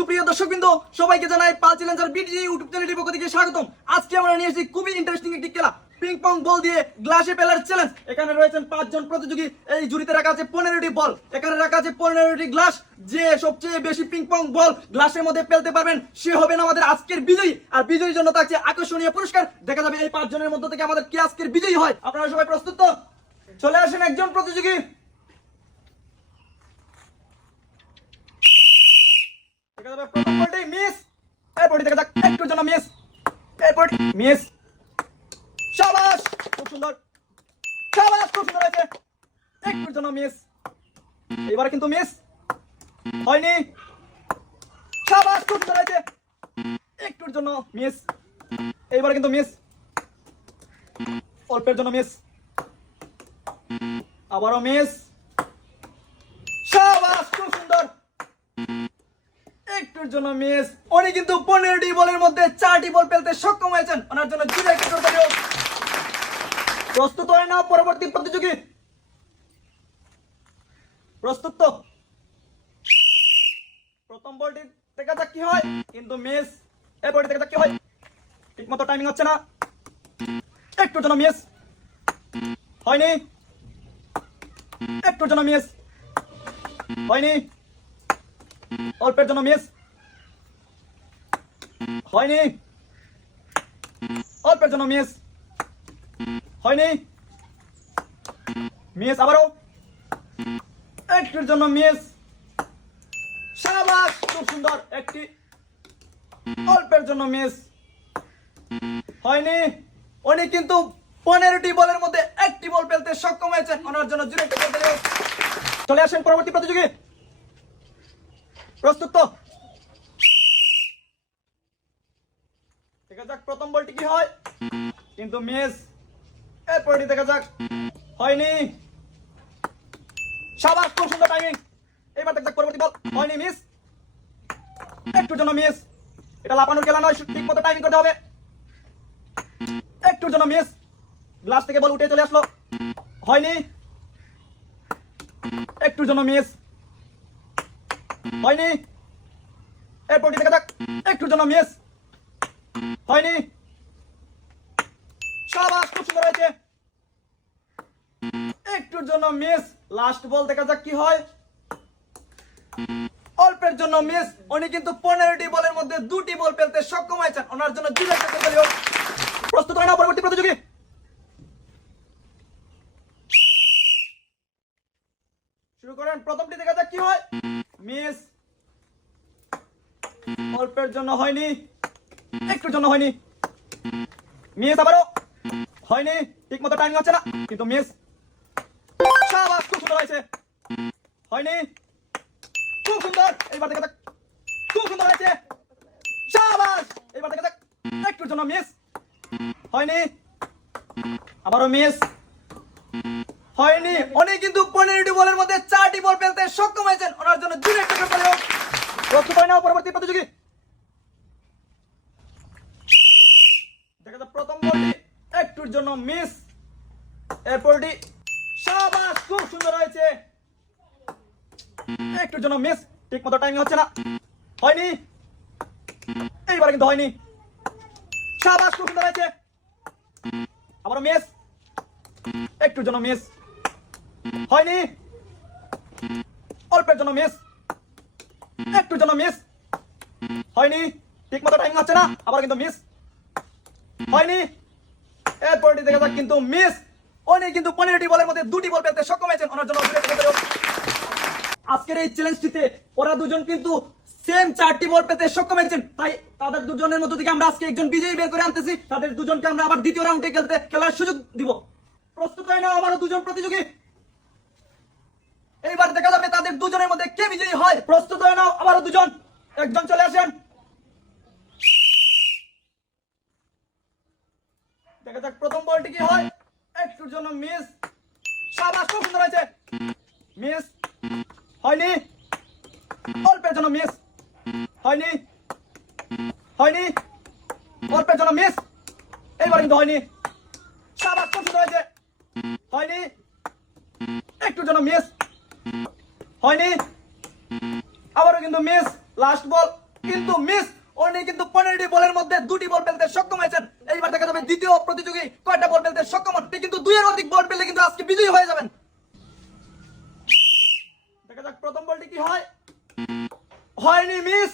সুপ্রিয় দর্শকবৃন্দ, সবাইকে জানাই পাল চ্যালেঞ্জার বিটিজি ইউটিউব চ্যানেলের পক্ষ থেকে স্বাগতম। আজকে আমরা নিয়ে এসেছি খুবই ইন্টারেস্টিং একটি খেলা, পিং পং বল দিয়ে গ্লাসে ফেলার চ্যালেঞ্জ। এখানে রয়েছেন 5 জন প্রতিযোগী। এই জুড়িতে রাখা আছে 15টি বল, এখানে রাখা আছে 15টি গ্লাস। যে সবচেয়ে বেশি পিং পং বল গ্লাসের মধ্যে ফেলতে পারবেন সে হবেন আমাদের আজকের বিজয়ী। আর বিজয়ীর জন্য থাকছে আকর্ষণীয় পুরস্কার। দেখা যাবে এই 5 জনের মধ্য থেকে আমাদের কে আজকের বিজয়ী হয়। আপনারা সবাই প্রস্তুত তো? চলে আসেন একজন প্রতিযোগী। দেখা যাবে প্রথম বলটি মিস, এরপরটি দেখা যাক একটুর জন্য মিস, এরপর মিস। শাবাশ, খুব সুন্দর, শাবাশ, খুব সুন্দর হয়েছে। একটুর জন্য মিস, এবারে কিন্তু মিস হয়নি। শাবাশ, খুব সুন্দর হয়েছে। একটুর জন্য মিস, এইবারে কিন্তু মিস। অল্পের জন্য মিস, আবারও মিস। শাবাশ, খুব সুন্দর। একটুর জন্য মিস। উনি কিন্তু 15টি বলের মধ্যে 4টি বল ফেলতে সক্ষম হয়েছেন। ওনার জন্য জুড়ে একটু করে দিও। প্রস্তুত হয়ে নাও পরবর্তী প্রতিযোগী। প্রস্তুত তো? প্রথম বলটি দেখা যাক কি হয়, কিন্তু মিস। এই বলটি দেখা যাক কি হয়, ঠিকমতো টাইমিং হচ্ছে না। একটুর জন্য মিস হয়নি, একটুর জন্য মিস হয়নি, অল্পের জন্য মিস হয়নি, অল্পের জন্য মিস হয়নি, মিস। আবারও একটির জন্য মিস। শাবাশ, খুব সুন্দর। একটি, অল্পের জন্য মিস হয়নি। উনি কিন্তু 15টি বলের মধ্যে একটি বল ফেলতে সক্ষম হয়েছেন। ওনার জন্য জুড়ে একটু করে দিও। চলে আসেন পরবর্তী প্রতিযোগী। প্রস্তুত তো? দেখা যাক প্রথম বলটি কি হয়, কিন্তু মিস। এরপরটি দেখা যাক হয়নি। শাবাশ, খুব সুন্দর টাইমিং। এবার দেখা যাক পরবর্তী বল, হয়নি, মিস। একটুর জন্য মিস। এটা লাপানোর খেলা নয়, ঠিক মতো টাইমিং করতে হবে। একটুর জন্য মিস। গ্লাস থেকে বল উঠে চলে আসলো, হয়নি। একটুর জন্য মিস হয়নি। এরপরটি দেখা যাক একটুর জন্য মিস হয়নি। শাবাশ, খুব সুন্দর হয়েছে। একটুর জন্য মিস। লাস্ট বল দেখা যাক কি হয়, অল্পের জন্য মিস। উনি কিন্তু 15টি বলের মধ্যে 2টি বল ফেলতে সক্ষম হয়েছেন। ওনার জন্য জুড়ে একটু করে দিও। প্রস্তুত হয় না পরবর্তী প্রতিযোগী। শুরু করেন। প্রথমটি দেখা যাক কি হয়, মিস। অল্পের জন্য হয়নি, একটুর জন্য হয়নি, মিস। আবারও হয়নি, ঠিক মতো টাইমিং হচ্ছে না, কিন্তু মিস। শাবাশ, খুব সুন্দর হয়েছে। হয়নি, খুব সুন্দর। এইবার দেখা যাক, খুব সুন্দর হয়েছে। শাবাশ, এইবার দেখা যাক একটুর জন্য মিস হয়নি, আবারও মিস হয়নি। উনি কিন্তু 15টি বলের মধ্যে 4টি বল ফেলতে সক্ষম হয়েছেন। ওনার জন্য জুড়ে একটু করে দিও। প্রস্তুত হয় নাও পরবর্তী প্রতিযোগী। দেখা যাক প্রথম বলটি একটুর জন্য মিস, এরপরটি। শাবাশ, খুব সুন্দর হয়েছে। একটুর জন্য মিস, ঠিক মতো টাইমিং হচ্ছে না, হয়নি। এইবার কিন্তু হয়নি। শাবাশ, খুব সুন্দর হয়েছে। আবারও মিস, একটুর জন্য মিস হয়নি, অল্পের জন্য মিস, একটুর জন্য মিস হয়নি, ঠিক মতো টাইমিং হচ্ছে না, আবার কিন্তু মিস হয়নি। এরপরটি দেখা যাক কিন্তু মিস। উনি কিন্তু 15টি বলের মধ্যে 2টি বল পেতে সক্ষম হয়েছেন। ওনার জন্য আজকের এই চ্যালেঞ্জটিতে ওরা দুজন কিন্তু সেম 4টি বল পেতে সক্ষম হয়েছেন। তাই তাদের দুজনের মধ্য থেকে আমরা আজকে একজন বিজয়ী বের করে আনতেছি। তাদের দুজনকে আমরা আবার দ্বিতীয় রাউন্ডে খেলার সুযোগ দিব। প্রস্তুত হয় না আবারও দুজন প্রতিযোগী। এইবার দেখা যাবে তাদের দুজনের মধ্যে কে বিজয়ী হয়। প্রস্তুত হয় না আবারও দুজন, একজন চলে আসেন। দেখা যাক প্রথম বলটি কি হয়, একটুর জন্য মিস। শাবাশ, খুব সুন্দর হয়েছে। মিস হয়নি, অল্পের জন্য মিস হয়নি, হয়নি, অল্পের জন্য মিস। এইবার কিন্তু হয়নি। শাবাশ, খুব সুন্দর হয়েছে। হয়নি, একটুর জন্য মিস হয়নি, আবারও কিন্তু মিস। লাস্ট বল, কিন্তু মিস উনি কিন্তু 15টি বলের মধ্যে 2টি বল ফেলতে সক্ষম হয়েছেন। এইবার দেখা যাবে দ্বিতীয় প্রতিযোগী কয়টা বল ফেলতে সক্ষম হন। কিন্তু 2 এর অধিক বল ফেললে কিন্তু আজকে বিজয়ী হয়ে যাবেন। দেখা যাক প্রথম বলটি কি হয়। হয়নি মিস।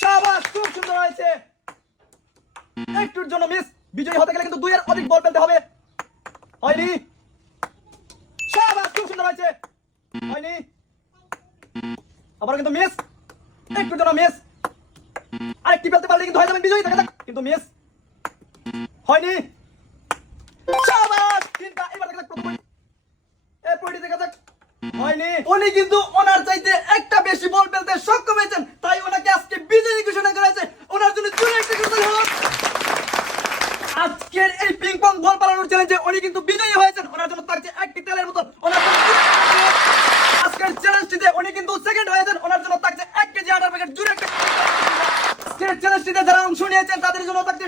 শাবাশ, খুব সুন্দর হয়েছে। একটুর জন্য মিস। বিজয়ী হতে গেলে কিন্তু 2 এর অধিক বল ফেলতে হবে। হয়নি। শাবাশ, খুব সুন্দর হয়েছে। হয়নি। আবার কিন্তু মিস। একটুর জন্য মিস। আরেকটি ফেলতে পারলে কিন্তু হয়ে যাবেন বিজয়ী। দেখা যাক কিন্তু মিস। হয়নি। শাবাশ, তিনটা। এবার দেখা যাক প্রথম পয়েন্ট। এই পয়েন্টটি দেখা যাক। হয়নি। উনি কিন্তু ওনার চাইতে একটা বেশি বল ফেলতে সক্ষম হয়েছেন, তাই ওনাকে আজকে বিজয়ী ঘোষণা করা হয়েছে। ওনার জন্য জোরে একটা করতে হবে। আজকের এই পিং পং বল পালানোর চ্যালেঞ্জে উনি কিন্তু বিজয়ী হয়েছেন। ওনার জন্য থাকছে একটি তেলের বোতল। ওনার জন্য আজকের চ্যালেঞ্জটিতে উনি কিন্তু সেকেন্ড হয়েছেন। ওনার জন্য থাকছে 1 কেজি আটার প্যাকেট। জোরে একটা আজকের চ্যালেঞ্জটিতে যারা অংশ নিয়েছেন তাদের জন্য থাকছে